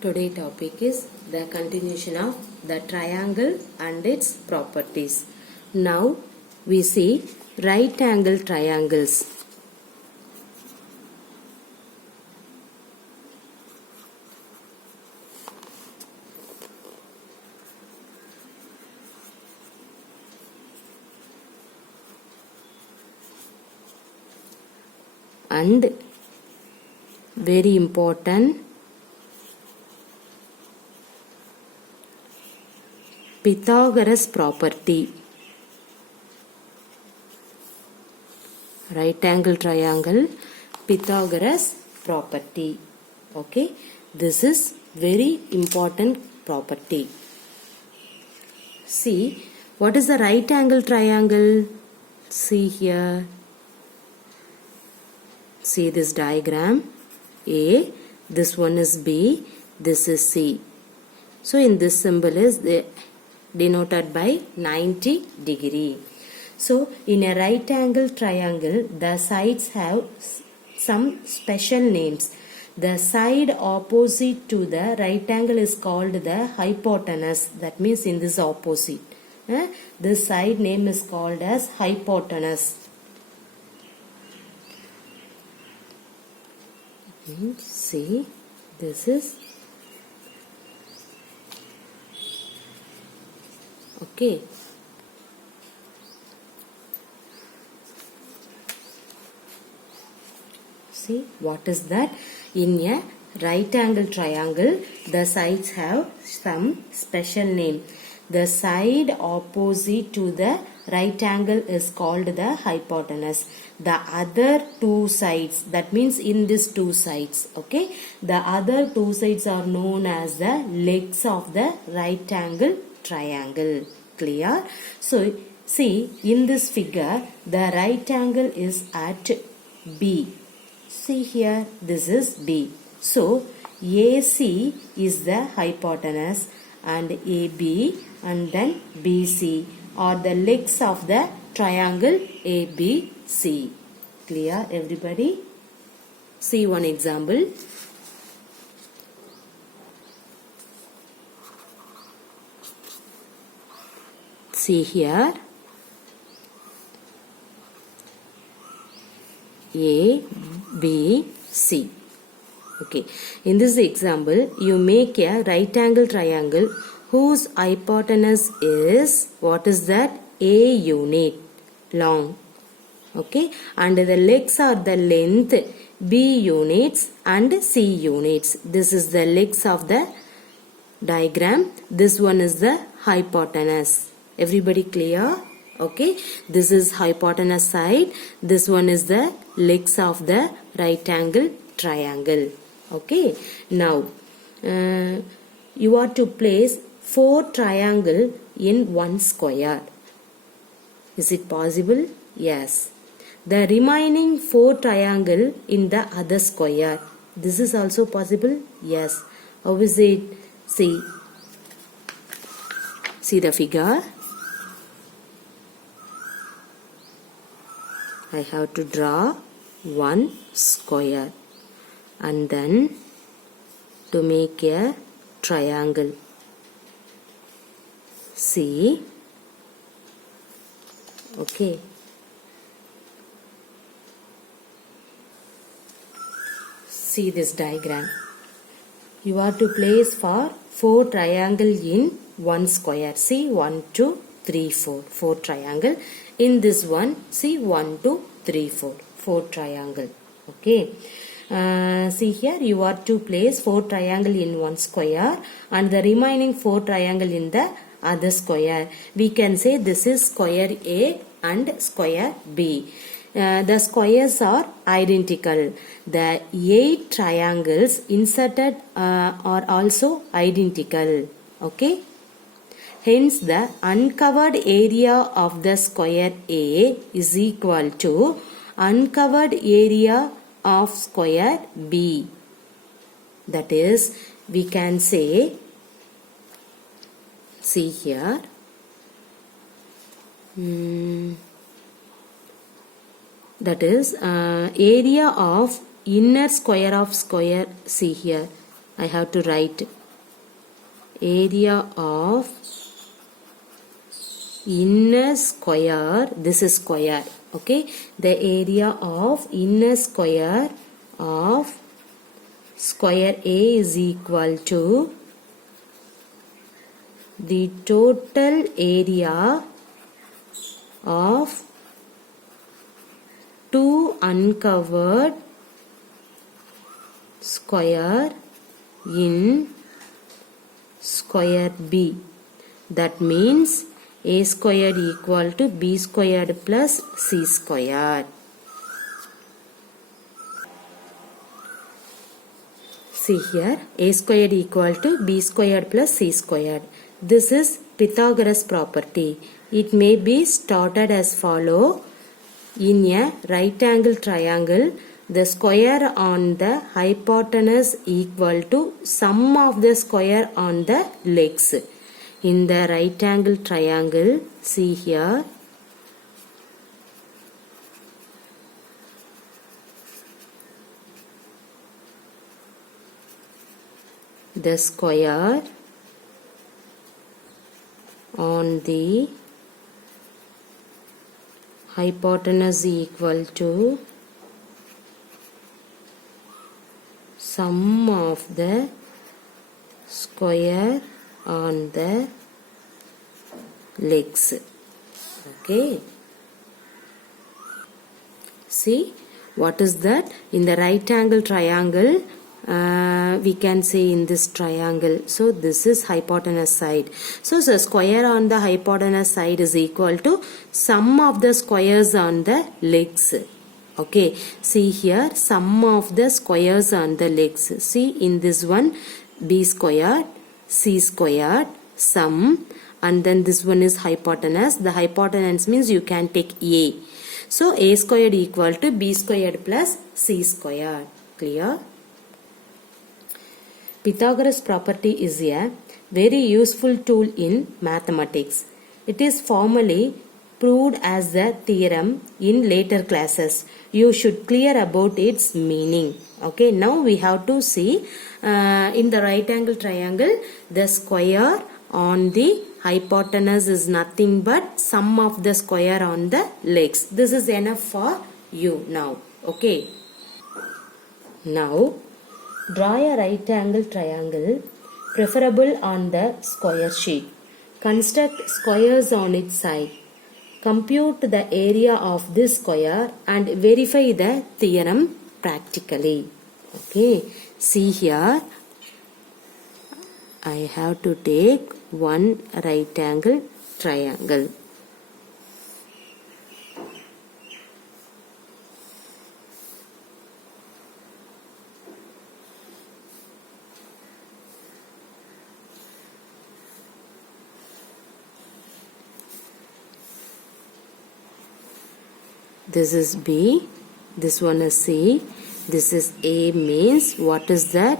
Today topic is the continuation of the triangle and its properties. Now we see right angle triangles. And very important, Pythagoras property. Right angle triangle, Pythagoras property. Okay, this is very important property. See, what is the right angle triangle? See here. See this diagram. A, this one is B, this is C. So in this symbol is denoted by 90 degree. So in a right angle triangle, the sides have some special names. The side opposite to the right angle is called the hypotenuse. That means in this opposite. This side name is called as hypotenuse. See, this is okay. See, what is that? In a right angle triangle, the sides have some special name. The side opposite to the right angle is called the hypotenuse. The other two sides, that means in these two sides, okay, the other two sides are known as the legs of the right angle triangle. Clear? So, see, in this figure, the right angle is at B. See here, this is B. So, AC is the hypotenuse and AB and then BC are the legs of the triangle ABC. Clear, everybody? See one example. See here. A, B, C. Okay. In this example, you make a right angle triangle whose hypotenuse is, what is that? A unit long. Okay. And the legs are the length B units and C units. This is the legs of the diagram. This one is the hypotenuse. Everybody clear? Okay. This is hypotenuse side. This one is the legs of the right angle triangle. Okay. Now, you are to place 4 triangles in one square. Is it possible? Yes. The remaining 4 triangles in the other square. This is also possible? Yes. How is it? See. See the figure. I have to draw one square and then to make a triangle. See, okay. See this diagram. You are to place for 4 triangles in one square. See, 1, 2, 3, 4. 4 triangle. In this one, see 1, 2, 3, 4. 4 triangle. Okay. See here, you are to place 4 triangle in one square and the remaining 4 triangle in the other square. We can say this is square A and square B. The squares are identical. The 8 triangles inserted are also identical. Okay. Hence, the uncovered area of the square A is equal to uncovered area of square B. That is, we can say, see here, that is area of inner square of square, see here, I have to write area of inner square. This is square. Okay, the area of inner square of square A is equal to the total area of two uncovered square in square B. That means A squared equal to B squared plus C squared. See here, A squared equal to B squared plus C squared. This is Pythagoras property. It may be started as follow. In a right angle triangle, the square on the hypotenuse equal to sum of the square on the legs. In the right angle triangle, see here, the square on the hypotenuse equal to sum of the square on the legs. Okay. See, what is that? In the right angle triangle, we can say in this triangle. So this is hypotenuse side. So the square on the hypotenuse side is equal to sum of the squares on the legs. Okay, see here, sum of the squares on the legs. See in this one, B squared, C squared, sum, and then this one is hypotenuse. The hypotenuse means you can take A. So A squared equal to B squared plus C squared. Clear? Pythagoras property is a very useful tool in mathematics. It is formally proved as a theorem in later classes. You should clear about its meaning. Okay, now we have to see in the right angle triangle, the square on the hypotenuse is nothing but sum of the square on the legs. This is enough for you now. Okay. Now, draw a right angle triangle preferable on the square sheet. Construct squares on its side. Compute the area of this square and verify the theorem practically. Okay, see here, I have to take one right angle triangle. This is B, this one is C, this is A, means what is that?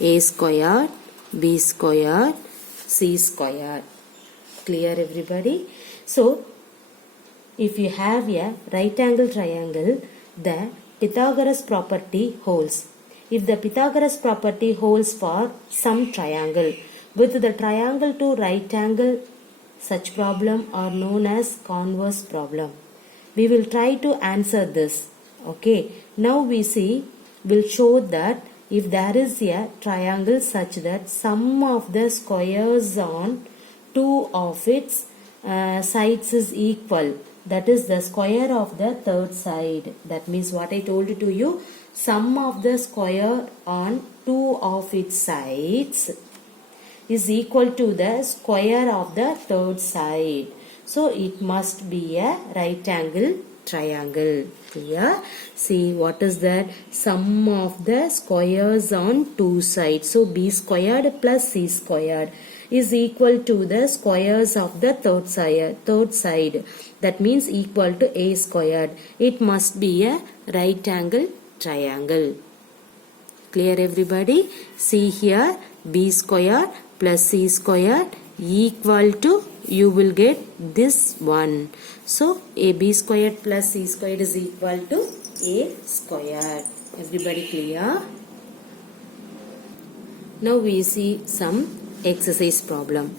A squared, B squared, C squared. Clear everybody? So, if you have a right angle triangle, the Pythagoras property holds. If the Pythagoras property holds for some triangle, with the triangle to right angle, such problem are known as converse problem. We will try to answer this. Okay. Now we see, we'll show that if there is a triangle such that sum of the squares on two of its sides is equal. That is the square of the third side. That means what I told to you, sum of the square on two of its sides is equal to the square of the third side. So it must be a right angle triangle. Clear? See what is that? Sum of the squares on two sides. So B squared plus C squared is equal to the squares of the third side. That means equal to A squared. It must be a right angle triangle. Clear everybody? See here, B squared plus C squared equal to, you will get this one. So AB squared plus C squared is equal to A squared. Everybody clear? Now we see some exercise problem.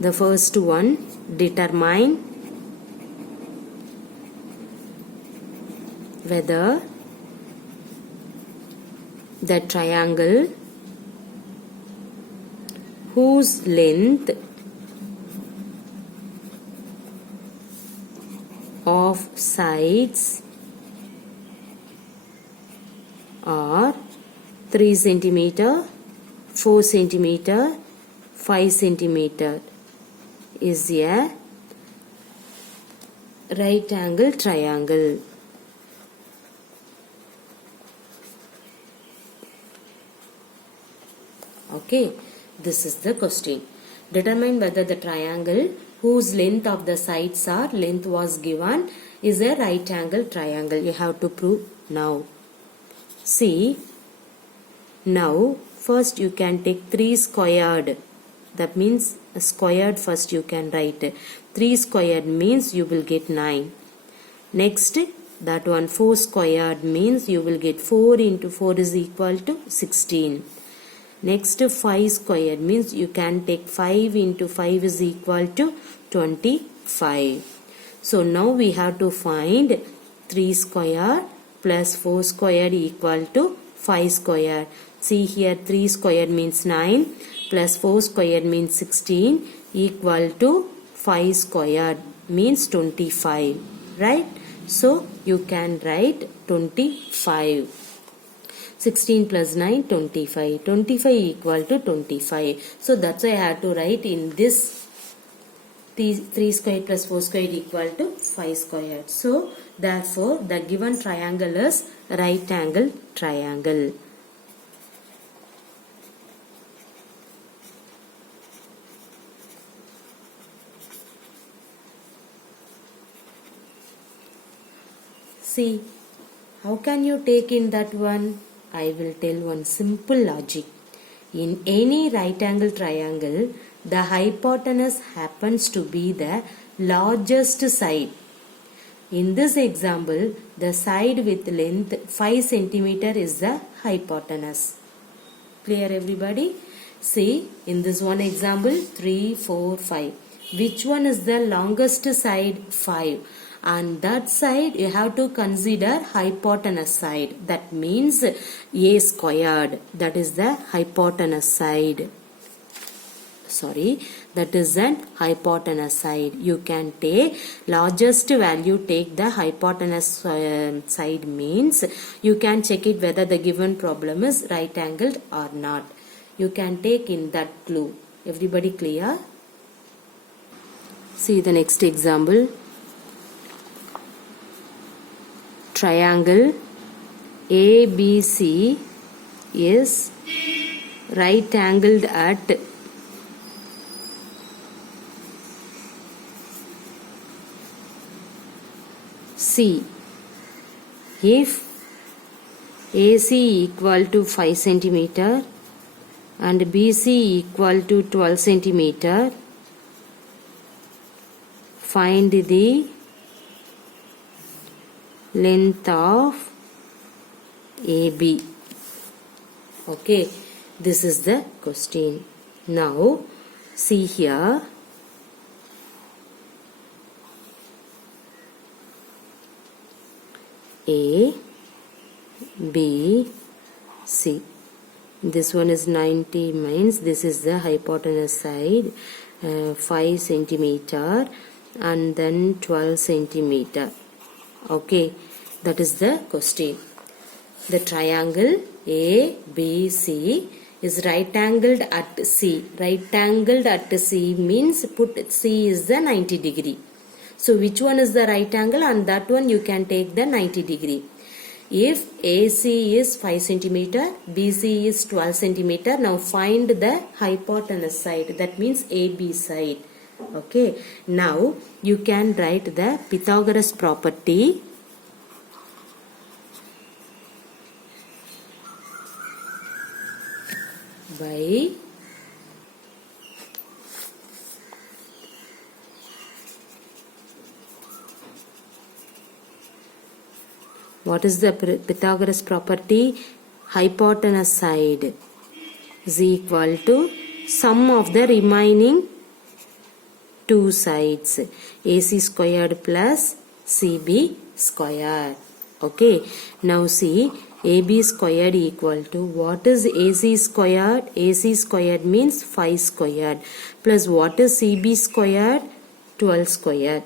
The first one, determine whether the triangle whose length of sides are 3 centimeter, 4 centimeter, 5 centimeter is a right angle triangle. Okay, this is the question. Determine whether the triangle whose length of the sides are length was given is a right angle triangle. You have to prove now. See, now first you can take 3 squared. That means squared first you can write. 3 squared means you will get 9. Next, that one 4 squared means you will get 4 into 4 is equal to 16. Next, 5 squared means you can take 5 into 5 is equal to 25. So now we have to find 3 squared plus 4 squared equal to 5 squared. See here, 3 squared means 9 plus 4 squared means 16 equal to 5 squared means 25. Right? So you can write 25. 16 plus 9, 25. 25 equal to 25. So that's why I have to write in this 3 squared plus 4 squared equal to 5 squared. So therefore the given triangle is right angle triangle. See, how can you take in that one? I will tell one simple logic. In any right angle triangle, the hypotenuse happens to be the largest side. In this example, the side with length 5 centimeter is the hypotenuse. Clear everybody? See, in this one example, 3, 4, 5. Which one is the longest side? 5. And that side you have to consider hypotenuse side. That means a squared. That is the hypotenuse side. Sorry, that is an hypotenuse side. You can take largest value, take the hypotenuse side means you can check it whether the given problem is right angled or not. You can take in that clue. Everybody clear? See the next example. Triangle ABC is right angled at C. If AC equal to 5 centimeter and BC equal to 12 centimeter, find the length of AB. Okay, this is the question. Now see here, A, B, C. This one is 90 means this is the hypotenuse side, 5 centimeter and then 12 centimeter. Okay, that is the question. The triangle ABC is right angled at C. Right angled at C means put C is the 90 degree. So which one is the right angle? And that one you can take the 90 degree. If AC is 5 centimeter, BC is 12 centimeter. Now find the hypotenuse side. That means AB side. Okay. Now you can write the Pythagoras property. By what is the Pythagoras property? Hypotenuse side is equal to sum of the remaining two sides, AC squared plus CB squared. Okay, now see, AB squared equal to what is AC squared? AC squared means 5 squared plus what is CB squared? 12 squared.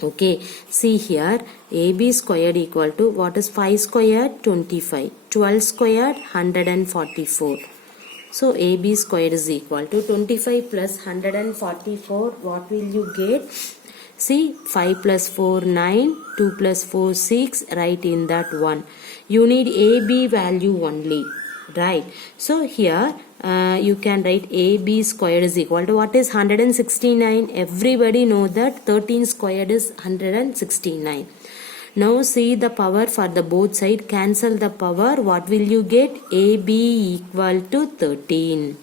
Okay, see here, AB squared equal to what is 5 squared? 25. 12 squared? 144. So AB squared is equal to 25 plus 144. What will you get? See, 5 plus 4, 9. 2 plus 4, 6. Write in that 1. You need AB value only. Right. So here you can write AB squared is equal to what is 169. Everybody know that 13 squared is 169. Now see the power for the both side. Cancel the power. What will you get? AB equal to 13.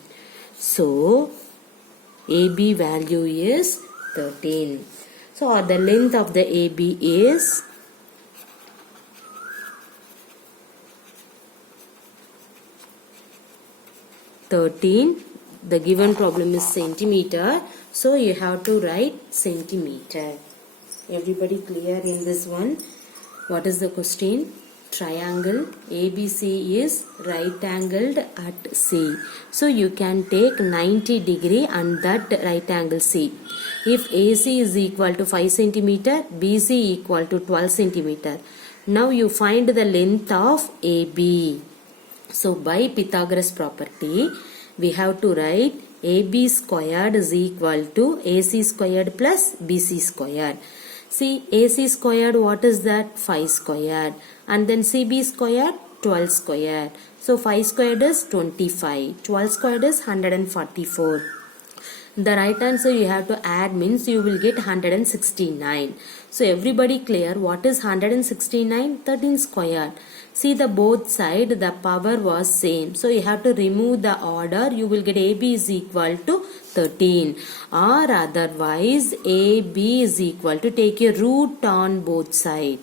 So AB value is 13. So the length of the AB is 13. The given problem is centimeter. So you have to write centimeter. Everybody clear in this one? What is the question? Triangle ABC is right angled at C. So you can take 90 degree and that right angle C. If AC is equal to 5 centimeter, BC equal to 12 centimeter. Now you find the length of AB. So by Pythagoras property, we have to write AB squared is equal to AC squared plus BC squared. See, AC squared, what is that? 5 squared. And then CB squared, 12 squared. So 5 squared is 25. 12 squared is 144. The right answer you have to add means you will get 169. So everybody clear what is 169? 13 squared. See the both side the power was same. So you have to remove the order. You will get AB is equal to 13. Or otherwise AB is equal to take a root on both side.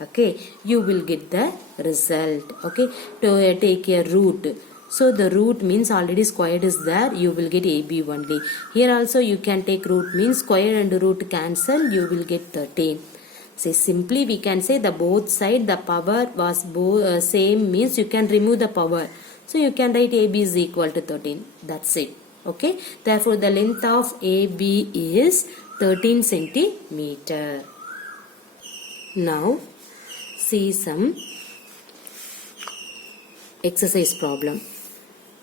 Okay. You will get the result. Okay. To take a root. So the root means already squared is there. You will get AB only. Here also you can take root means square and root cancel. You will get 13. So simply we can say the both side the power was same means you can remove the power. So you can write AB is equal to 13. That's it. Okay. Therefore the length of AB is 13 centimeter. Now see some exercise problem.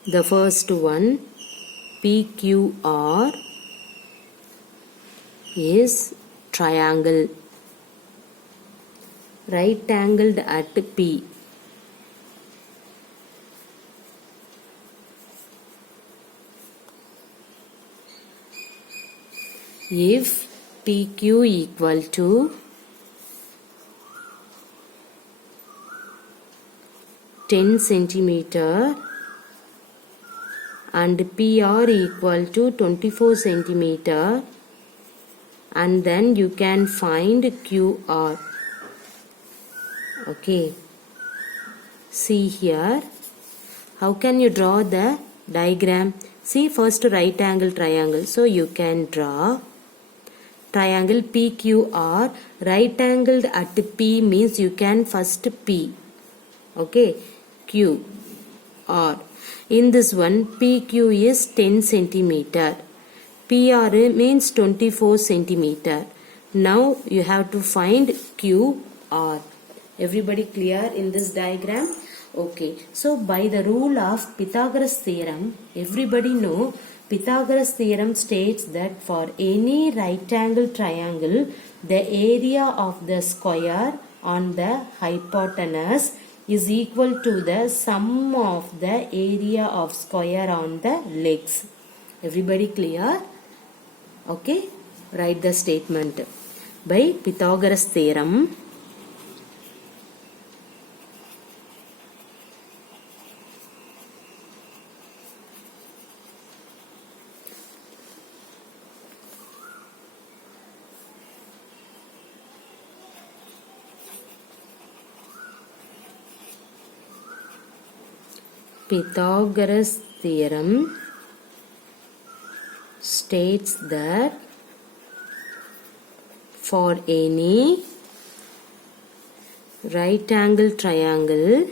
The first one, PQR is triangle right angled at P. If PQ equal to 10 centimeter and PR equal to 24 centimeter, and then you can find QR. Okay. See here. How can you draw the diagram? See first right angle triangle. So you can draw triangle PQR. Right angled at P means you can first P. Okay. Q. R. In this one, PQ is 10 centimeter. PR means 24 centimeter. Now you have to find QR. Everybody clear in this diagram? Okay. So by the rule of Pythagoras theorem, everybody know Pythagoras theorem states that for any right angle triangle, the area of the square on the hypotenuse is equal to the sum of the area of square on the legs. Everybody clear? Okay. Write the statement. By Pythagoras theorem, Pythagoras theorem states that for any right angle triangle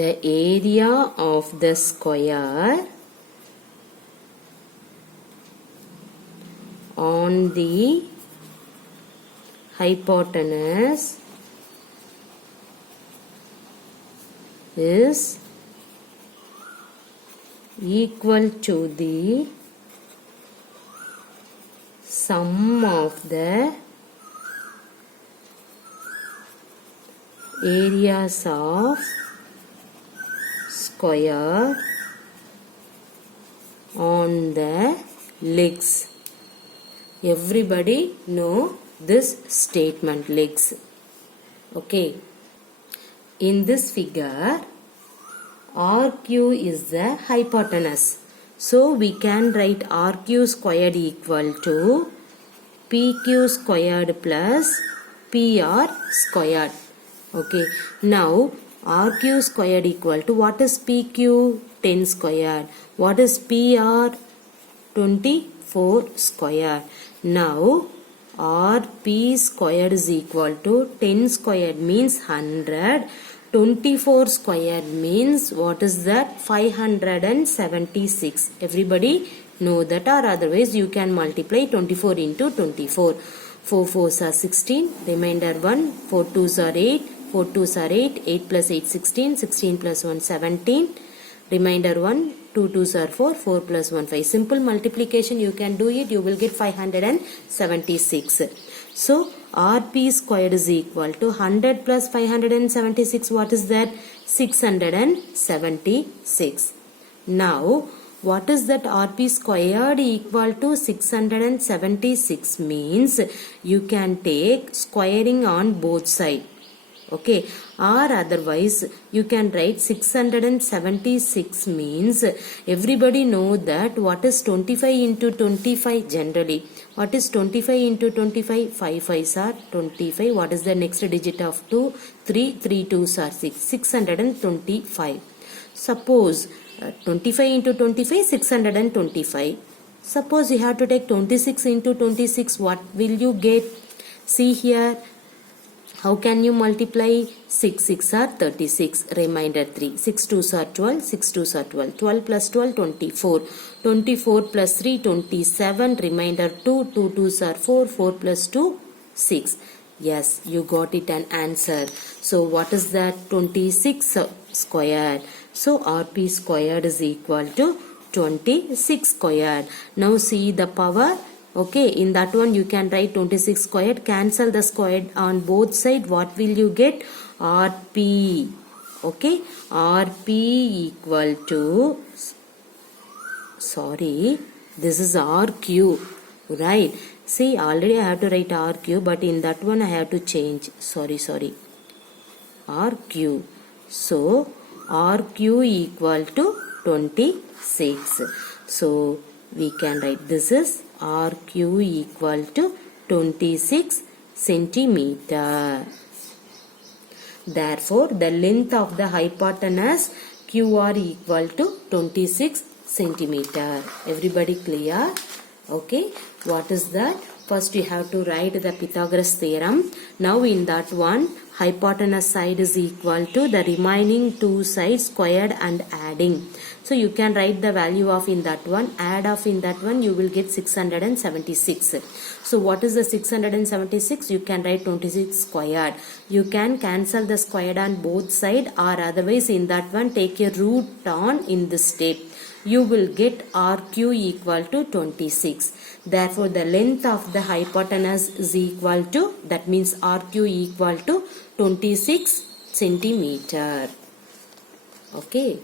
the area of the square on the hypotenuse is equal to the sum of the areas of square on the legs. Everybody know this statement, legs. Okay. In this figure, RQ is the hypotenuse. So we can write RQ squared equal to PQ squared plus PR squared. Okay. Now RQ squared equal to, what is PQ? 10 squared. What is PR? 24 squared. Now RP squared is equal to 10 squared means 100. 24 squared means what is that? 576. Everybody know that, or otherwise you can multiply 24 into 24. 4 4s are 16. Remainder 1. 4 2s are 8. 4 2s are 8. 8 plus 8 16. 16 plus 1 17. Remainder 1. 2 2s are 4. 4 plus 1 5. Simple multiplication you can do it. You will get 576. So RP squared is equal to 100 plus 576. What is that? 676. Now what is that? RP squared equal to 676 means you can take squaring on both sides. Okay, or otherwise you can write 676 means, everybody know that what is 25 into 25 generally. What is 25 into 25? 5 5s are 25. What is the next digit of 2? 3. 3 2s are 6. 625. Suppose 25 into 25, 625. Suppose you have to take 26 into 26. What will you get? See here. How can you multiply? 6 6 are 36. Remainder 3. 6 2s are 12. 6 2s are 12. 12 plus 12, 24. 24 plus 3, 27. Remainder 2. 2 2s are 4. 4 plus 2, 6. Yes, you got it, an answer. So what is that? 26 squared. So RP squared is equal to 26 squared. Now see the power. Okay, in that one you can write 26 squared. Cancel the squared on both sides. What will you get? RP. Okay, RP equal to, sorry, this is RQ. Right. See, already I have to write RQ, but in that one I have to change. Sorry. RQ. So RQ equal to 26. So we can write this is RQ equal to 26 centimeter. Therefore, the length of the hypotenuse QR equal to 26 centimeter. Everybody clear? Okay. What is that? First you have to write the Pythagoras theorem. Now in that one, hypotenuse side is equal to the remaining two sides squared and adding. So you can write the value of in that one, add of in that one, you will get 676. So what is the 676? You can write 26 squared. You can cancel the squared on both sides, or otherwise in that one take a root on in this step. You will get RQ equal to 26. Therefore the length of the hypotenuse is equal to, that means RQ equal to 26 centimeter. Okay.